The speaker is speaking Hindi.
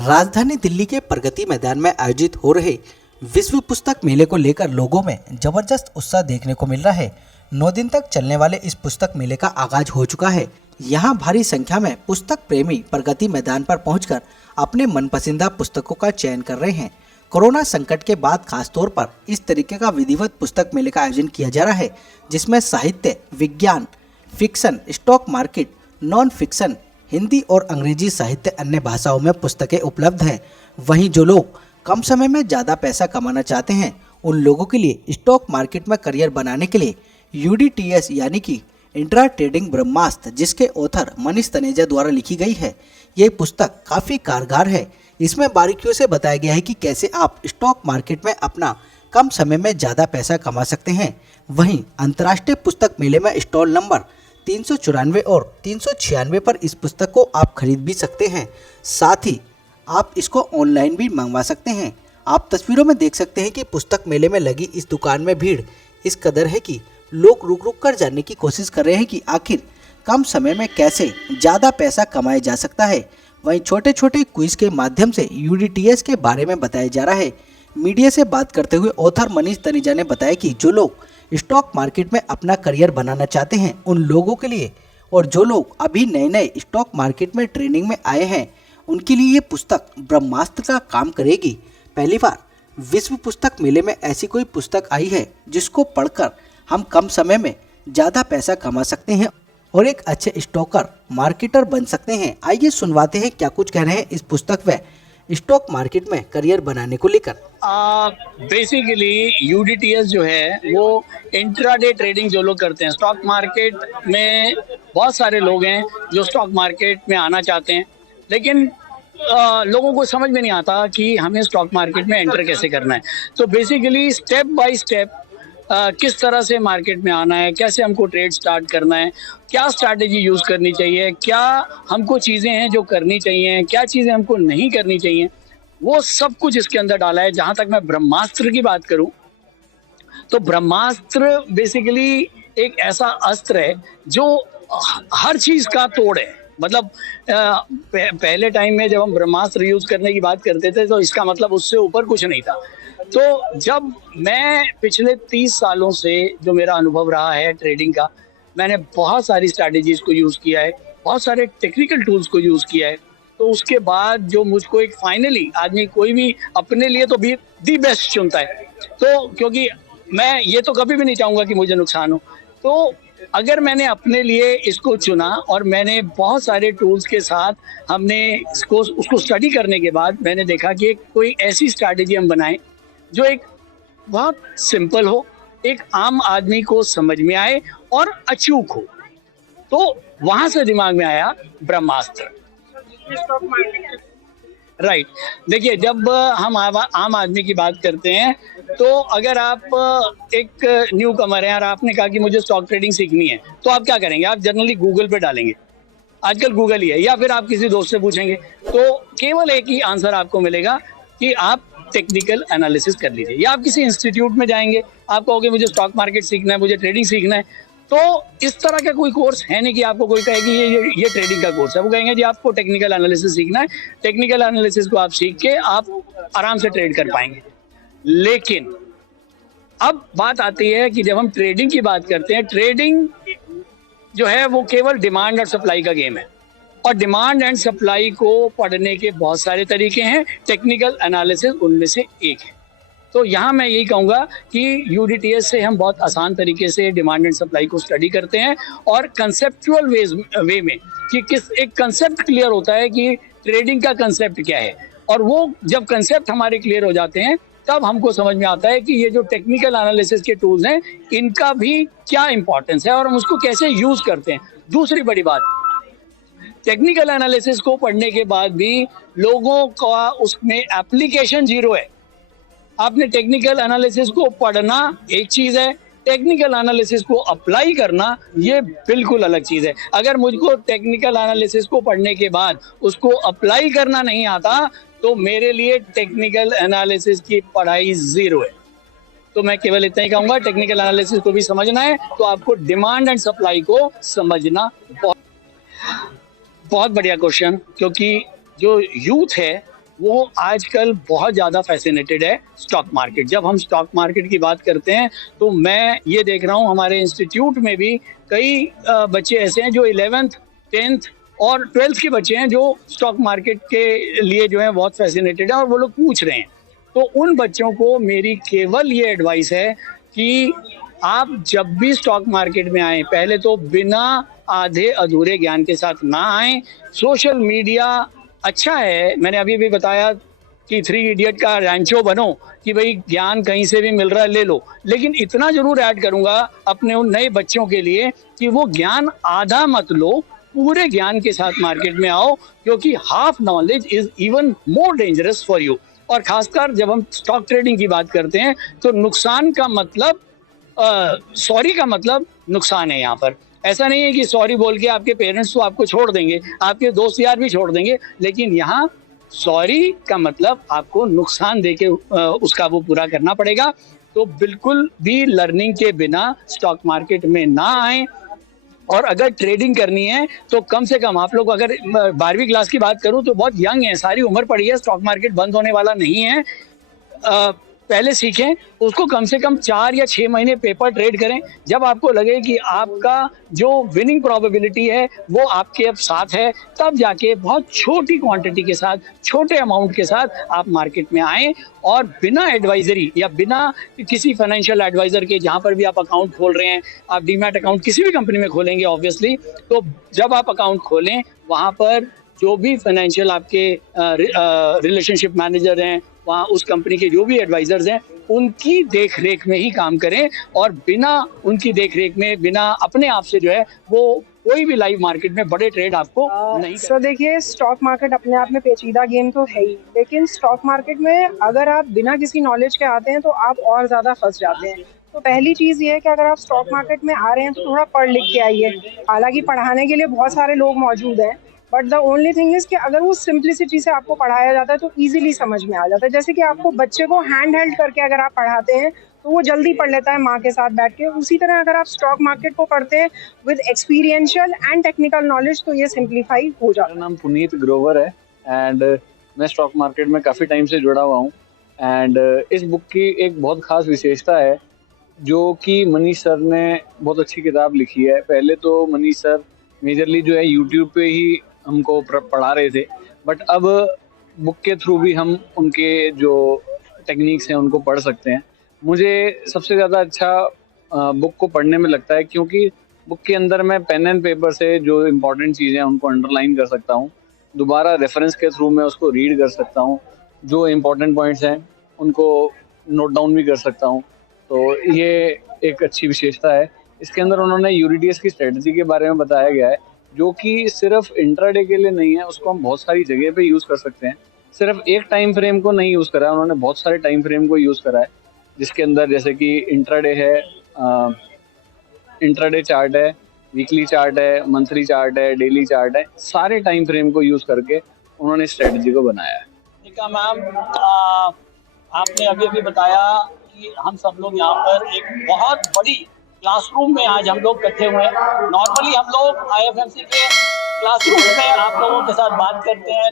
राजधानी दिल्ली के प्रगति मैदान में आयोजित हो रहे विश्व पुस्तक मेले को लेकर लोगों में जबरदस्त उत्साह देखने को मिल रहा है। 9 दिन तक चलने वाले इस पुस्तक मेले का आगाज हो चुका है। यहाँ भारी संख्या में पुस्तक प्रेमी प्रगति मैदान पर पहुंचकर अपने मनपसंदीदा पुस्तकों का चयन कर रहे हैं। कोरोना संकट के बाद खास तौर पर इस तरीके का विधिवत पुस्तक मेले का आयोजन किया जा रहा है, जिसमें साहित्य, विज्ञान, fiction, stock market, non fiction, Hindi और अंग्रेजी साहित्य अन्य भाषाओं में पुस्तकें उपलब्ध हैं। वहीं जो लोग कम समय में ज़्यादा पैसा कमाना चाहते हैं, उन लोगों के लिए स्टॉक मार्केट में करियर बनाने के लिए UDTS यानी कि इंट्रा ट्रेडिंग ब्रह्मास्त्र, जिसके ऑथर मनीष तनेजा द्वारा लिखी गई है, ये पुस्तक काफ़ी कारगर है। इसमें बारीकियों से बताया गया है कि कैसे आप स्टॉक मार्केट में अपना कम समय में ज़्यादा पैसा कमा सकते हैं। वहीं अंतर्राष्ट्रीय पुस्तक मेले में स्टॉल नंबर 394 और 396 पर इस पुस्तक को आप खरीद भी सकते हैं। साथ ही आप इसको ऑनलाइन भी मंगवा सकते हैं। आप तस्वीरों में देख सकते हैं कि पुस्तक मेले में लगी इस दुकान में भीड़ इस कदर है कि लोग रुक कर जानने की कोशिश कर रहे हैं कि आखिर कम समय में कैसे ज़्यादा पैसा कमाया जा सकता है। वहीं छोटे छोटे क्विज के माध्यम से UDTS के बारे में बताया जा रहा है। मीडिया से बात करते हुए ऑथर मनीष तनेजा ने बताया कि जो लोग स्टॉक मार्केट में अपना करियर बनाना चाहते हैं, उन लोगों के लिए और जो लोग अभी नए नए स्टॉक मार्केट में ट्रेनिंग में आए हैं, उनके लिए ये पुस्तक ब्रह्मास्त्र का काम करेगी। पहली बार विश्व पुस्तक मेले में ऐसी कोई पुस्तक आई है जिसको पढ़कर हम कम समय में ज़्यादा पैसा कमा सकते हैं और एक अच्छे स्टॉकर मार्केटर बन सकते हैं। आइए सुनवाते हैं क्या कुछ कह रहे हैं इस पुस्तक व स्टॉक मार्केट में करियर बनाने को लेकर। बेसिकली UDTS जो है वो इंट्राडे ट्रेडिंग जो लोग करते हैं, स्टॉक मार्केट में बहुत सारे लोग हैं जो स्टॉक मार्केट में आना चाहते हैं, लेकिन लोगों को समझ में नहीं आता कि हमें स्टॉक मार्केट में एंटर कैसे करना है। तो बेसिकली स्टेप बाय स्टेप किस तरह से मार्केट में आना है, कैसे हमको ट्रेड स्टार्ट करना है, क्या स्ट्रैटेजी यूज़ करनी चाहिए, क्या हमको चीज़ें हैं जो करनी चाहिए, क्या चीज़ें हमको नहीं करनी चाहिए, वो सब कुछ इसके अंदर डाला है। जहाँ तक मैं ब्रह्मास्त्र की बात करूँ तो ब्रह्मास्त्र बेसिकली एक ऐसा अस्त्र है जो हर चीज़ का तोड़ है। मतलब पहले टाइम में जब हम ब्रह्मास्त्र यूज़ करने की बात करते थे तो इसका मतलब उससे ऊपर कुछ नहीं था। तो जब मैं पिछले 30 सालों से जो मेरा अनुभव रहा है ट्रेडिंग का, मैंने बहुत सारी स्ट्रैटेजीज़ को यूज़ किया है, बहुत सारे टेक्निकल टूल्स को यूज़ किया है। तो उसके बाद जो मुझको एक फाइनली आदमी कोई भी अपने लिए तो भी दी बेस्ट चुनता है, तो क्योंकि मैं ये तो कभी भी नहीं चाहूँगा कि मुझे नुकसान हो। तो अगर मैंने अपने लिए इसको चुना और मैंने बहुत सारे टूल्स के साथ हमने उसको स्टडी करने के बाद मैंने देखा कि कोई ऐसी स्ट्रैटेजी हम बनाएं जो एक बहुत सिंपल हो, एक आम आदमी को समझ में आए और अचूक हो। तो वहां से दिमाग में आया ब्रह्मास्त्र। राइट। देखिए, जब हम आम आदमी की बात करते हैं तो अगर आप एक न्यू कमर हैं और आपने कहा कि मुझे स्टॉक ट्रेडिंग सीखनी है, तो आप क्या करेंगे? आप जनरली गूगल पे डालेंगे, आजकल गूगल ही है, या फिर आप किसी दोस्त से पूछेंगे। तो केवल एक ही आंसर आपको मिलेगा कि आप टेक्निकल एनालिसिस कर लीजिए, या आप किसी इंस्टीट्यूट में जाएंगे, आप कहोगे मुझे स्टॉक मार्केट सीखना है, मुझे ट्रेडिंग सीखना है। तो इस तरह का कोई कोर्स है नहीं कि आपको कोई कहे कि ये ट्रेडिंग का कोर्स है। वो कहेंगे जी आपको टेक्निकल एनालिसिस सीखना है, टेक्निकल एनालिसिस को आप सीख के आप आराम से ट्रेड कर पाएंगे। लेकिन अब बात आती है कि जब हम ट्रेडिंग की बात करते हैं, ट्रेडिंग जो है वो केवल डिमांड और सप्लाई का गेम है, और डिमांड एंड सप्लाई को पढ़ने के बहुत सारे तरीके हैं, टेक्निकल एनालिसिस उनमें से एक है। तो यहाँ मैं यही कहूँगा कि UDTS से हम बहुत आसान तरीके से डिमांड एंड सप्लाई को स्टडी करते हैं, और कंसेप्चुअल वे में कि एक कंसेप्ट क्लियर होता है कि ट्रेडिंग का कंसेप्ट क्या है, और वो जब कंसेप्ट हमारे क्लियर हो जाते हैं तब हमको समझ में आता है कि ये जो टेक्निकल एनालिसिस के टूल्स हैं इनका भी क्या इंपॉर्टेंस है और हम उसको कैसे यूज़ करते हैं। दूसरी बड़ी बात, टेक्निकल एनालिसिस को पढ़ने के बाद भी लोगों का उसमें एप्लीकेशन जीरो है। आपने टेक्निकल एनालिसिस को पढ़ना एक चीज़ है, टेक्निकल एनालिसिस को अप्लाई करना ये बिल्कुल अलग चीज़ है। अगर मुझको टेक्निकल एनालिसिस को पढ़ने के बाद उसको अप्लाई करना नहीं आता तो मेरे लिए टेक्निकल एनालिसिस की पढ़ाई ज़ीरो है। तो मैं केवल इतना ही कहूँगा, टेक्निकल एनालिसिस को भी समझना है तो आपको डिमांड एंड सप्लाई को समझना। बहुत बढ़िया क्वेश्चन, क्योंकि जो यूथ है वो आजकल बहुत ज़्यादा फैसिनेटेड है स्टॉक मार्केट। जब हम स्टॉक मार्केट की बात करते हैं तो मैं ये देख रहा हूँ हमारे इंस्टीट्यूट में भी कई बच्चे ऐसे हैं जो 11th 10th और 12th के बच्चे हैं जो स्टॉक मार्केट के लिए जो है बहुत फैसिनेटेड है और वो लोग पूछ रहे हैं। तो उन बच्चों को मेरी केवल ये एडवाइस है कि आप जब भी स्टॉक मार्केट में आए पहले तो बिना आधे अधूरे ज्ञान के साथ ना आए। सोशल मीडिया अच्छा है, मैंने अभी भी बताया कि 3 इडियट का रैंचो बनो कि भाई ज्ञान कहीं से भी मिल रहा है ले लो, लेकिन इतना जरूर ऐड करूंगा अपने उन नए बच्चों के लिए कि वो ज्ञान आधा मत लो, पूरे ज्ञान के साथ मार्केट में आओ, क्योंकि half knowledge is even more dangerous for you. और खासकर जब हम स्टॉक ट्रेडिंग की बात करते हैं तो नुकसान का मतलब सॉरी का मतलब नुकसान है। यहाँ पर ऐसा नहीं है कि सॉरी बोल के आपके पेरेंट्स तो आपको छोड़ देंगे, आपके दोस्त यार भी छोड़ देंगे, लेकिन यहाँ सॉरी का मतलब आपको नुकसान देके उसका वो पूरा करना पड़ेगा। तो बिल्कुल भी लर्निंग के बिना स्टॉक मार्केट में ना आए। और अगर ट्रेडिंग करनी है तो कम से कम आप लोग, अगर 12वीं क्लास की बात करूं तो बहुत यंग है, सारी उम्र पड़ी है, स्टॉक मार्केट बंद होने वाला नहीं है। पहले सीखें, उसको कम से कम 4 या 6 महीने पेपर ट्रेड करें। जब आपको लगे कि आपका जो विनिंग प्रोबेबिलिटी है वो आपके अब साथ है, तब जाके बहुत छोटी क्वांटिटी के साथ, छोटे अमाउंट के साथ आप मार्केट में आएं और बिना एडवाइजरी या बिना किसी फाइनेंशियल एडवाइजर के, जहां पर भी आप अकाउंट खोल रहे हैं, आप डीमैट अकाउंट किसी भी कंपनी में खोलेंगे ऑब्वियसली, तो जब आप अकाउंट खोलें वहां पर जो भी फाइनेंशियल आपके रिलेशनशिप मैनेजर हैं, वहाँ उस कंपनी के जो भी एडवाइजर्स हैं, उनकी देख रेख में ही काम करें और बिना उनकी देख रेख में, बिना अपने आप से जो है वो कोई भी लाइव मार्केट में बड़े ट्रेड आपको नहीं सो देखिए, स्टॉक मार्केट अपने आप में पेचीदा गेम तो है ही, लेकिन स्टॉक मार्केट में अगर आप बिना किसी नॉलेज के आते हैं तो आप और ज़्यादा फंस जाते हैं। तो पहली चीज़ ये है कि अगर आप स्टॉक मार्केट में आ रहे हैं तो थोड़ा पढ़ लिख के आइए। हालांकि पढ़ाने के लिए बहुत सारे लोग मौजूद हैं, but the only thing is कि अगर वो सिंप्लिसिटी से आपको पढ़ाया जाता है तो इजीली समझ में आ जाता है। जैसे कि आपको बच्चे को हैंड हेल्ड करके अगर आप पढ़ाते हैं तो वो जल्दी पढ़ लेता है माँ के साथ बैठ के। उसी तरह अगर आप स्टॉक मार्केट को पढ़ते हैं with experiential and technical knowledge तो ये सिंप्लीफाई हो जाता है। मेरा नाम पुनीत ग्रोवर है एंड मैं स्टॉक मार्केट में काफ़ी टाइम से जुड़ा हुआ हूँ। एंड इस बुक की एक बहुत ख़ास विशेषता है जो कि मनीष सर ने बहुत अच्छी किताब लिखी है। पहले तो मनीष सर मेजरली जो है यूट्यूब पे ही हमको पढ़ा रहे थे, बट अब बुक के थ्रू भी हम उनके जो टेक्निक्स हैं उनको पढ़ सकते हैं। मुझे सबसे ज़्यादा अच्छा बुक को पढ़ने में लगता है क्योंकि बुक के अंदर मैं पेन एंड पेपर से जो इम्पोर्टेंट चीज़ें हैं उनको अंडरलाइन कर सकता हूँ, दोबारा रेफरेंस के थ्रू मैं उसको रीड कर सकता हूँ, जो इम्पोर्टेंट पॉइंट्स हैं उनको नोट डाउन भी कर सकता हूँ। तो ये एक अच्छी विशेषता है। इसके अंदर उन्होंने यूरिडियस की स्ट्रेटजी के बारे में बताया गया है, जो कि सिर्फ इंट्राडे के लिए नहीं है, उसको हम बहुत सारी जगह पे यूज़ कर सकते हैं। सिर्फ एक टाइम फ्रेम को नहीं यूज़ करा है, उन्होंने बहुत सारे टाइम फ्रेम को यूज़ करा है, जिसके अंदर जैसे कि इंट्राडे है, इंट्राडे चार्ट है, वीकली चार्ट है, मंथली चार्ट है, डेली चार्ट है, सारे टाइम फ्रेम को यूज़ करके उन्होंने स्ट्रेटजी को बनाया है। निका मैम, आपने अभी अभी बताया कि हम सब लोग यहाँ पर एक बहुत बड़ी क्लासरूम में आज हम लोग इकट्ठे हुए हैं। नॉर्मली हम लोग IFMC के क्लासरूम में आप लोगों के साथ बात करते हैं।